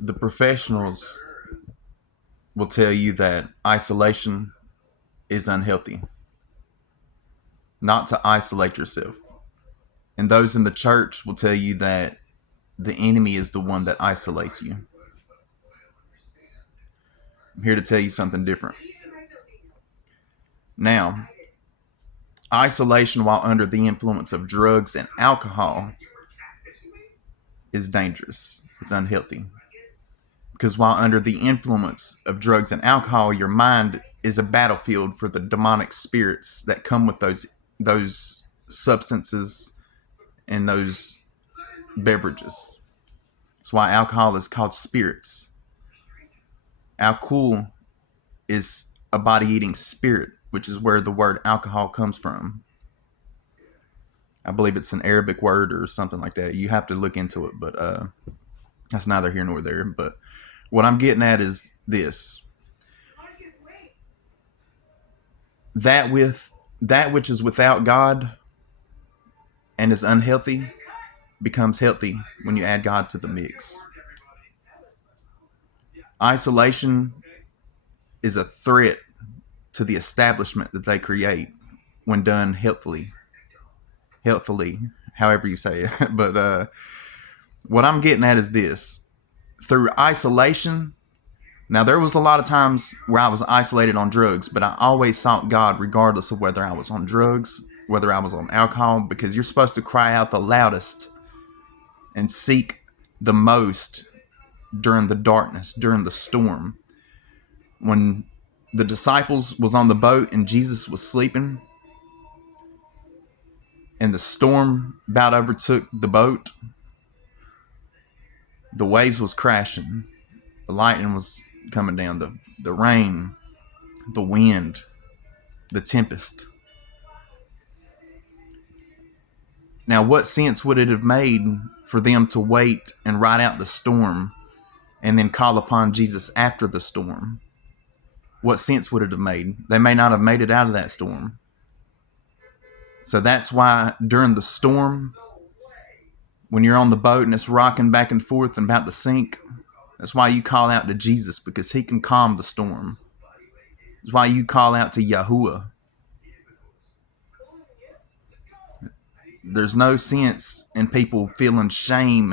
The professionals will tell you that isolation is unhealthy, not to isolate yourself. And those in the church will tell you that the enemy is the one that isolates you. I'm here to tell you something different. Now, isolation while under the influence of drugs and alcohol is dangerous. It's unhealthy. Because while under the influence of drugs and alcohol, your mind is a battlefield for the demonic spirits that come with those substances and those beverages. That's why alcohol is called spirits. Alcohol is a body-eating spirit, which is where the word alcohol comes from. I believe it's an Arabic word or something like that. You have to look into it, but that's neither here nor there. But what I'm getting at is this: that which is without God and is unhealthy becomes healthy when you add God to the mix. Isolation is a threat to the establishment that they create when done healthily, however you say it. But what I'm getting at is this: through isolation. Now, there was a lot of times where I was isolated on drugs, but I always sought God regardless of whether I was on drugs, whether I was on alcohol, because you're supposed to cry out the loudest and seek the most during the darkness, during the storm. When the disciples was on the boat and Jesus was sleeping and the storm about overtook the boat, the waves was crashing, the lightning was coming down, the rain, the wind, the tempest. Now, what sense would it have made for them to wait and ride out the storm and then call upon Jesus after the storm? What sense would it have made? They may not have made it out of that storm. So that's why during the storm, when you're on the boat and it's rocking back and forth and about to sink, that's why you call out to Jesus, because he can calm the storm. That's why you call out to Yahuwah. There's no sense in people feeling shame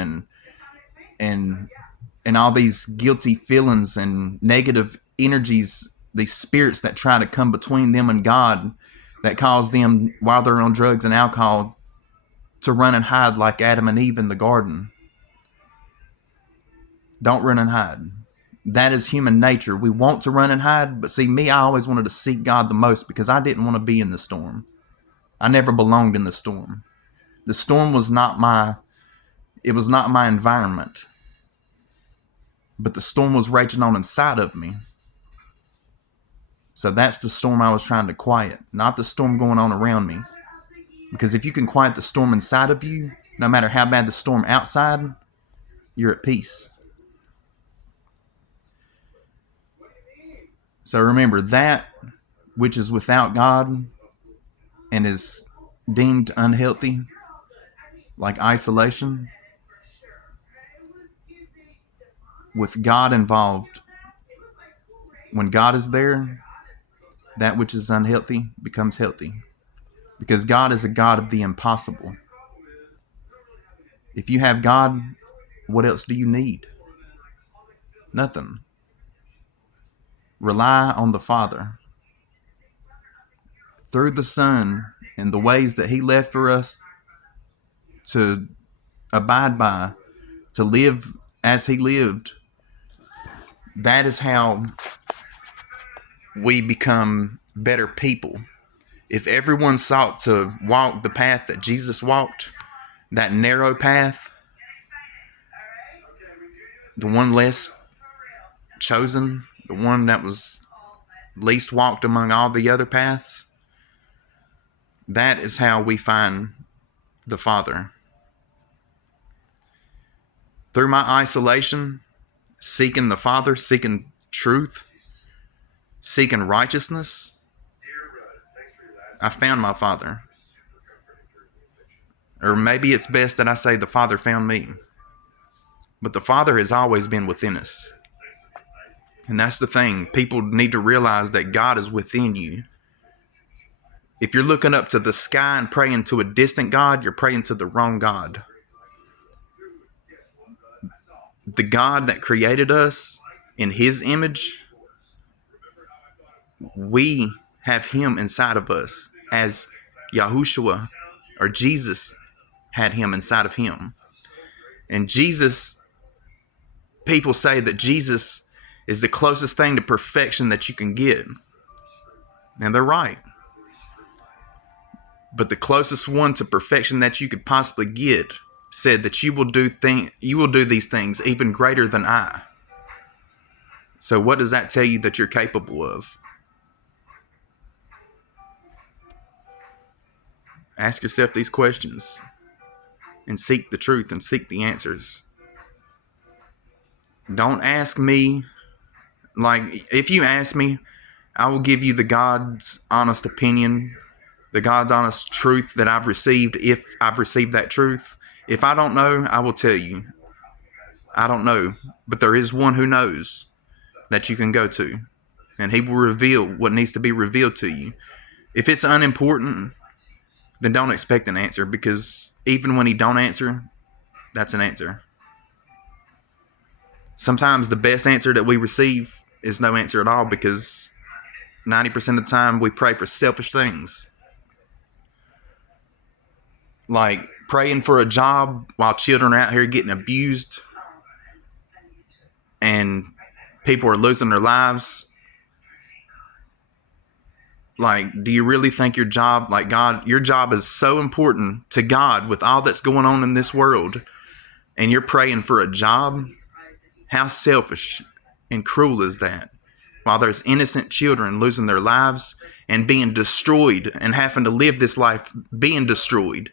and all these guilty feelings and negative energies, these spirits that try to come between them and God, that cause them, while they're on drugs and alcohol, to run and hide like Adam and Eve in the garden. Don't run and hide. That is human nature. We want to run and hide, but see, me, I always wanted to seek God the most because I didn't want to be in the storm. I never belonged in the storm. The storm was not my environment. But the storm was raging on inside of me. So that's the storm I was trying to quiet, not the storm going on around me. Because if you can quiet the storm inside of you, no matter how bad the storm outside, you're at peace. So remember, that which is without God and is deemed unhealthy, like isolation, with God involved, when God is there, that which is unhealthy becomes healthy. Because God is a God of the impossible. If you have God, what else do you need? Nothing. Rely on the Father. Through the Son and the ways that he left for us to abide by, to live as he lived, that is how we become better people. If everyone sought to walk the path that Jesus walked, that narrow path, the one less chosen, the one that was least walked among all the other paths, that is how we find the Father. Through my isolation, seeking the Father, seeking truth, seeking righteousness, I found my Father. Or maybe it's best that I say the Father found me. But the Father has always been within us. And that's the thing. People need to realize that God is within you. If you're looking up to the sky and praying to a distant God, you're praying to the wrong God. The God that created us in his image, we have him inside of us, as Yahushua or Jesus had him inside of him. And Jesus, people say that Jesus is the closest thing to perfection that you can get. And they're right. But the closest one to perfection that you could possibly get said that you will do these things even greater than I. So what does that tell you that you're capable of? Ask yourself these questions and seek the truth and seek the answers. Don't ask me, like, if you ask me, I will give you the God's honest opinion, the God's honest truth that I've received, if I've received that truth. If I don't know, I will tell you. I don't know, but there is one who knows that you can go to, and he will reveal what needs to be revealed to you. If it's unimportant, then don't expect an answer, because even when he don't answer, that's an answer. Sometimes the best answer that we receive is no answer at all, because 90% of the time we pray for selfish things. Like praying for a job while children are out here getting abused and people are losing their lives. Like, do you really think your job is so important to God with all that's going on in this world, and you're praying for a job? How selfish and cruel is that? While there's innocent children losing their lives and being destroyed and having to live this life being destroyed.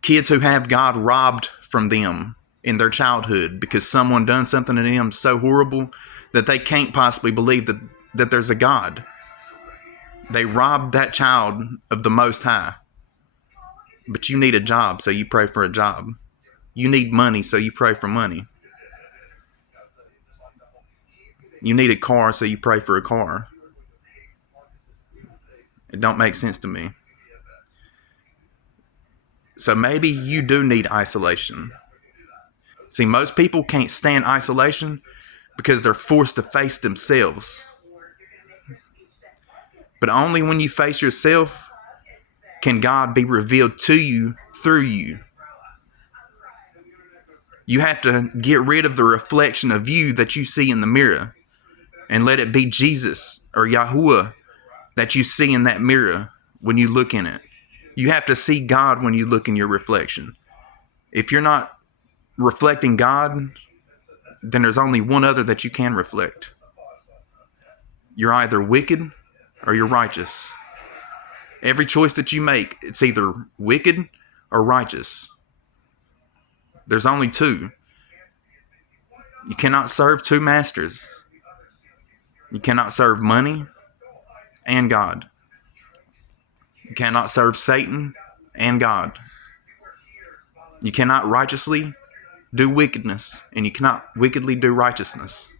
Kids who have God robbed from them in their childhood because someone done something to them so horrible that they can't possibly believe that there's a God. They robbed that child of the Most High. But you need a job, so you pray for a job. You need money, so you pray for money. You need a car, so you pray for a car. It don't make sense to me. So maybe you do need isolation. See, most people can't stand isolation because they're forced to face themselves. But only when you face yourself can God be revealed to you through you. You have to get rid of the reflection of you that you see in the mirror and let it be Jesus or Yahuwah that you see in that mirror when you look in it. You have to see God when you look in your reflection. If you're not reflecting God, then there's only one other that you can reflect. You're either wicked or you're righteous. Every choice that you make, it's either wicked or righteous. There's only two. You cannot serve two masters. You cannot serve money and God. You cannot serve Satan and God. You cannot righteously do wickedness, and you cannot wickedly do righteousness.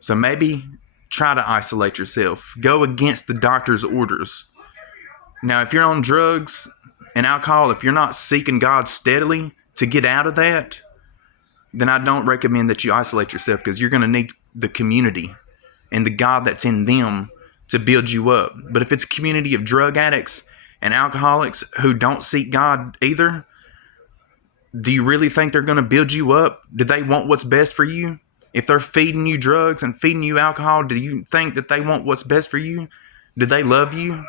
So maybe try to isolate yourself. Go against the doctor's orders. Now, if you're on drugs and alcohol, if you're not seeking God steadily to get out of that, then I don't recommend that you isolate yourself, because you're going to need the community and the God that's in them to build you up. But if it's a community of drug addicts and alcoholics who don't seek God either, do you really think they're going to build you up? Do they want what's best for you? If they're feeding you drugs and feeding you alcohol, do you think that they want what's best for you? Do they love you?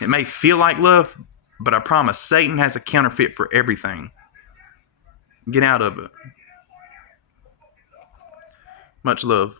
It may feel like love, but I promise Satan has a counterfeit for everything. Get out of it. Much love.